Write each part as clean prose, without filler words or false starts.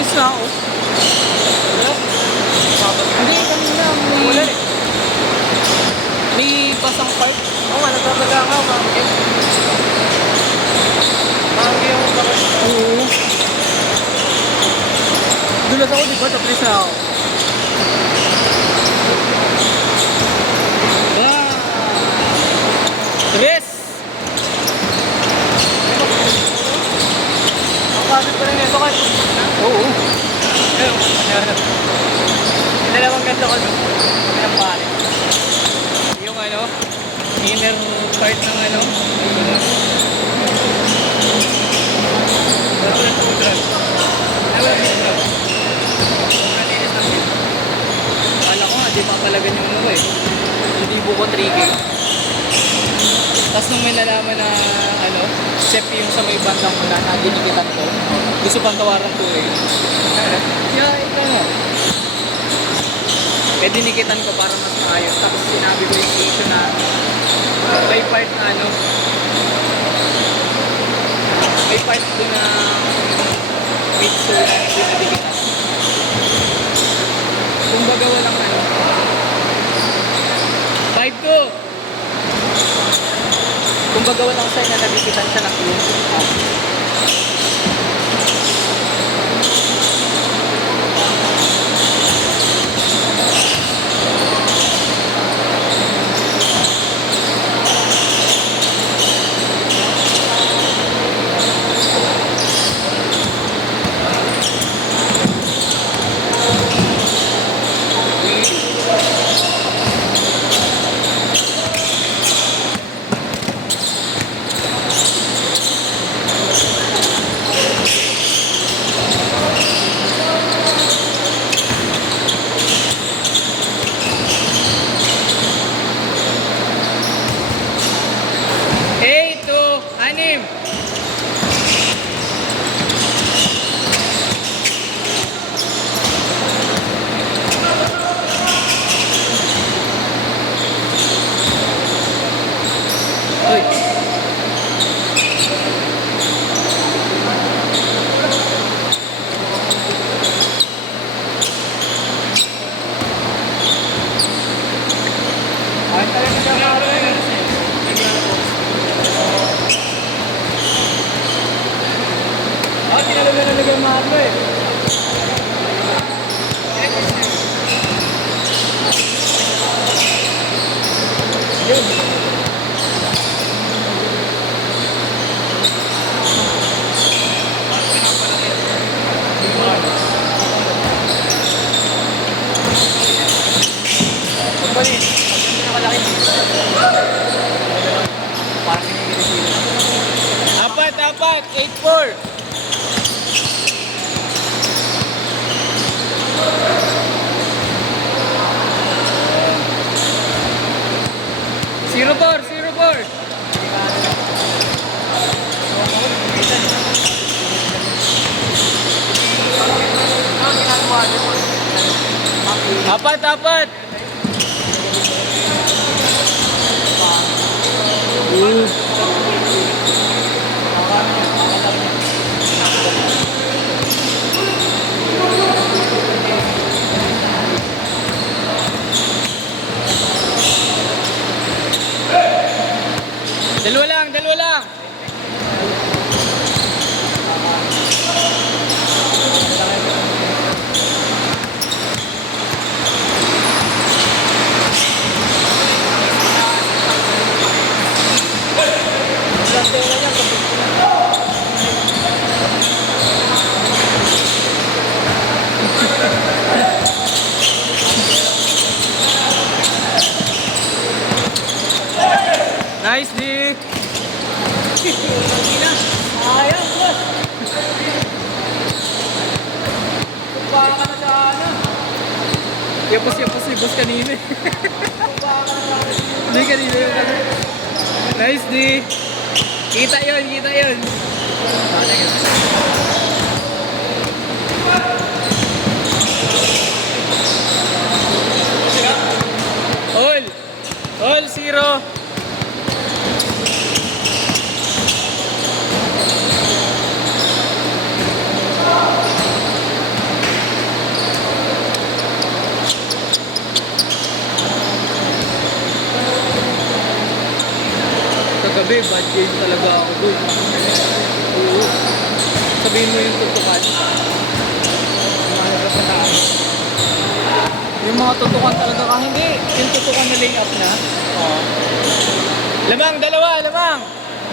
Tapos na ako. Hindi, kanina. Wala eh. May pasang part. Oo nga, nagbabaga ka, mangin. Mangin yung bakit. Oo. Dulas ako, di ba? Tapos na ako. Ah! Yes! Ang pagod pa rin ito kahit puspunt na. Oo. Ayun, yung dalawang ganda ko doon. Ang pare. Yung ano, inner part ng ano. Wala ko ng tudran. Ay, wala ng tudran. Malinis lang yun. Akala ko nga, di papalagan yung ano ko eh. Hindi buko 3K. Tapos nung may nalaman na ano, chef yung sa may bandang mula na dinikitan ko, gusto pang tawaran 2K. Kaya ito nga. Eh dinikitan ko para mas maayos. Tapos sinabi ko yung issue na may part na ano, may part doon na pizza na hindi nadikitan. Kumbaga walang ano. 5-2! Kumbaga walang sign na nadikitan siya ng clean. Anim. Uy. Ay, talaga siya makakalain. Oh, tinalaga na yung mga ano eh. Yun. Pagbalit, pag hindi nakalaki dito. Parang pinigil-igil. Apat, 8-4. Zero four. Apat. Dalawa lang. Nice, D. Ayos, boss. Kumpara ka na sa ano. Yapos si boss kanina. Hindi kanina yung ano. Nice, D. Kita yun. All zero. Game talaga ako doon. Oo. Sabihin mo yung tutukan. Mahirap sa taas. Yung mga tutukan talaga ka. Hindi. Yung tutukan na layup na. Oo. Lamang, dalawa, lamang!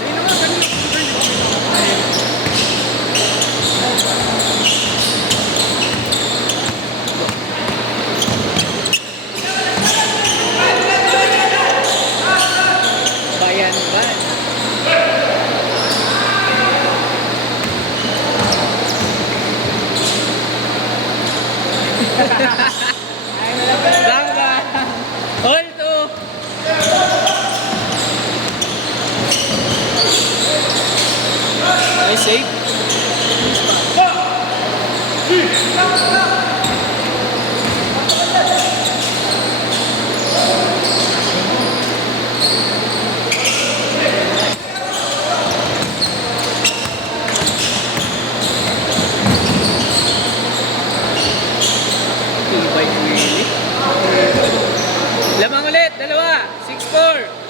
Ayun naman, ganun. Bayan ba? Bang bang! Hold to! Ay, safe. Tibay ni Willie. Lamang ulit, dalawa. 6-4.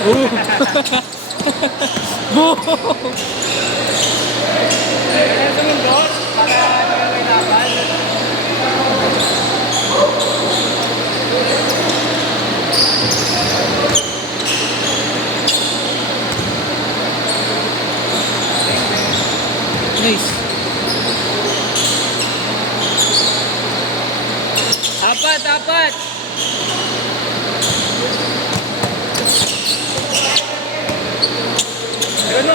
Boom! Kaya sumundot, para hindi ka may laban. Nice. Apat, apat. Ano?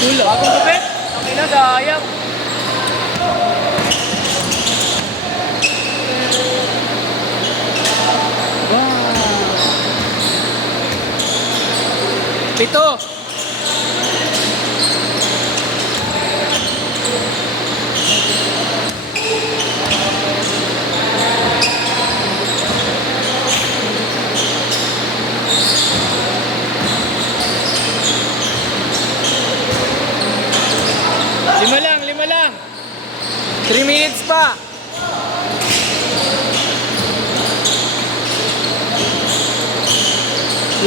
Tulo. Bagong gupit. Ang ina, sayang. Pito. Lima lang. 3 minutes pa.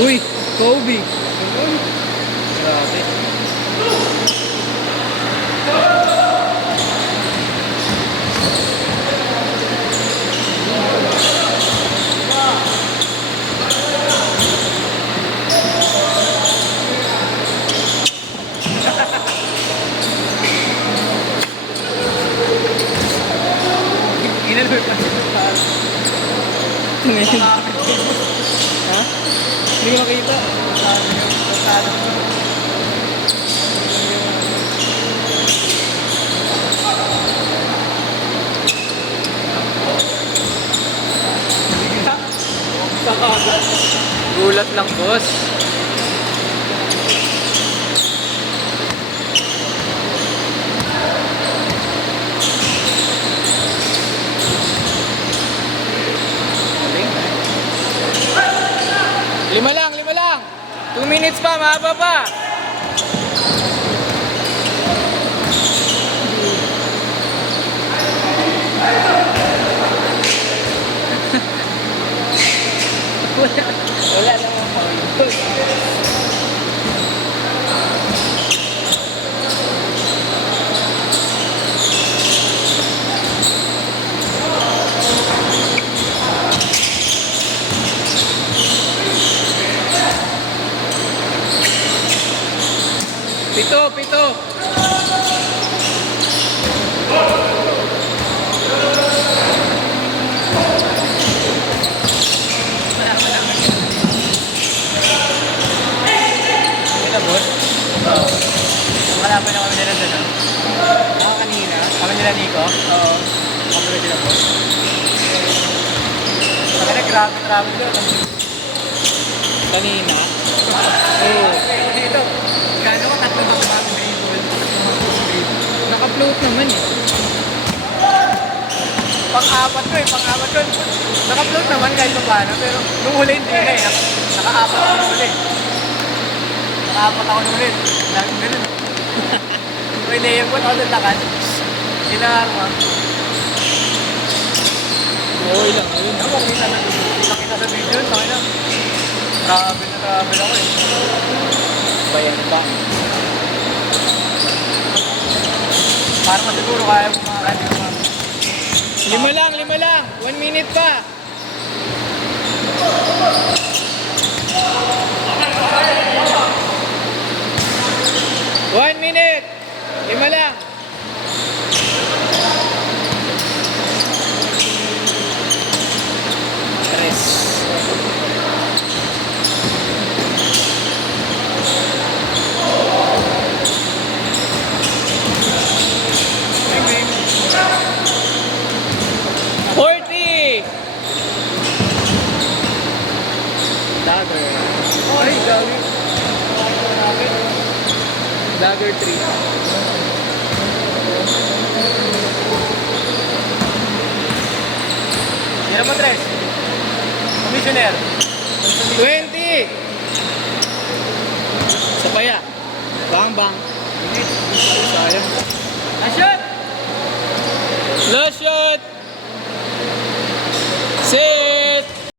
Uy, Kobe. Grabe. Inalert na siya. Ngayon. Ha? Hindi ko makita. Gulat lang, boss. Lima lang. 2 minutes pa, mahaba pa. Wala namang foul. Pito. Ito, boss. Oo. Malapit na kami nila doon. Kanina. Kami nila Nico. Oo. Kami nila sila, boss. Kaya grabe doon. Kanina. Oo. Pero dito, gano'n ko tatlo ba bago may goal? Naka-float naman eh. Pang-apat ko eh, pang-apat ko. Naka-float naman kahit pa paano, pero nung huli hindi na eh. Naka-apat ako nung huli. Naka-apat ako nung huli. Laging ganun. May naiipot ako ng lakad. Kinarma. Okay lang, ayun. Ako, kita sa video, sabi na. Travel ako eh. Bayan ba? Para masiguro kaya mo mga kanya mga... 5 lang. 1 minute pa. One minute. 5 lang. Tres. Bing, bing. 40. Dagger. Ay, gabi. Dagger 3. Yan mo, Tres. Commissioner. 20. Sapaya. Bang bang. Sayang. Asyot! Last shot. 6.